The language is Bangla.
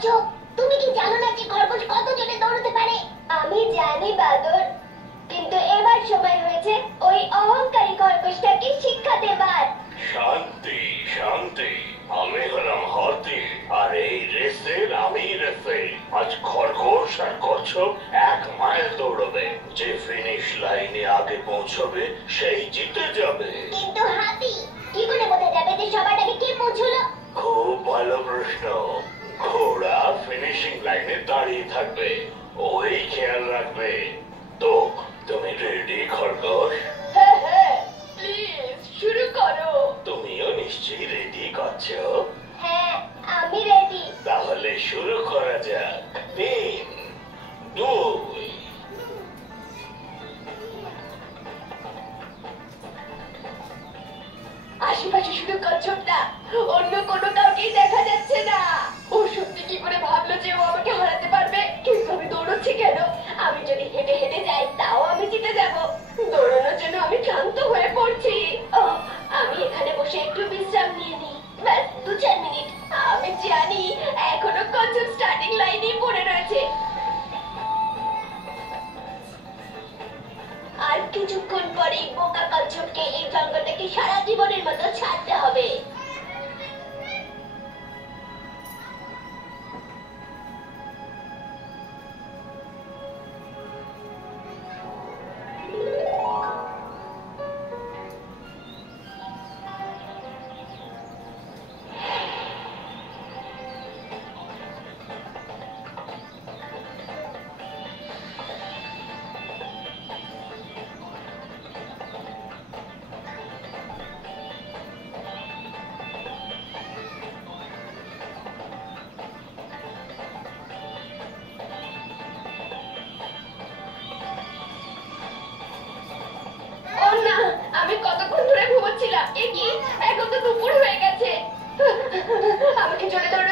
করছো? তুমি কি জানো না যে খরগোশ কত জোরে দৌড়তে পারে? আমি জানি বাদর, কিন্তু এবার সময় হয়েছে ওই অহংকারী খরগোশটাকে শিক্ষা দেবার। শান্তি শান্তি, আমি হলাম হাতি, আর এই রেসের আমি রেফারি। আজ খরগোশ আর কচ্ছপ 1 মাইল দৌড়বে। যে ফিনিশ লাইনে আগে পৌঁছবে সেই জিতে যাবে। কিন্তু হাতি কি করে বোঝা যাবে যে সবার আগে কে পৌঁছলো? খুব ভালো প্রশ্ন। ঘোড়া ফিনিশিং লাইনে দাঁড়িয়ে থাকবে, ওই খেয়াল রাখবে। তো তুমি রেডি খরগোশ? হ্যাঁ হ্যাঁ, প্লিজ শুরু করো। তুমিও নিশ্চয়ই রেডি করছো? হ্যাঁ, আমি রেডি। তাহলে শুরু করা যাক। 3, 2। আশেপাশে শুধু কচ্ছপ না, অন্য কোনো কাউকেই দেখা যাচ্ছে না। ও সত্যি কি করে ভাবলো যে ও আমাকে হারাতে পারবে? কিন্তু আমি দৌড়চ্ছি কেন? আমি যদি হেঁটে হেঁটে যাই তাও আমি জিতে যাব। দৌড়ানোর জন্য আমি ক্লান্ত হয়ে পড়ছি। আমি এখানে বসে একটু বিশ্রাম নিয়ে নিই, ব্যাস 2-4 মিনিট। আমি জানি এখনো কচ্ছপ স্টার্টিং লাইনেই পড়ে রয়েছে। আর কিছুক্ষণ পরেই বোকা কচ্ছপকে এই জঙ্গলটাকে সারা জীবনের মতো ছাড়তে হবে। আমি কতক্ষণ ধরে ঘুমোচ্ছিলাম, এ কি এখন তো দুপুর হয়ে গেছে। আমাকে জোরে দৌড়াতে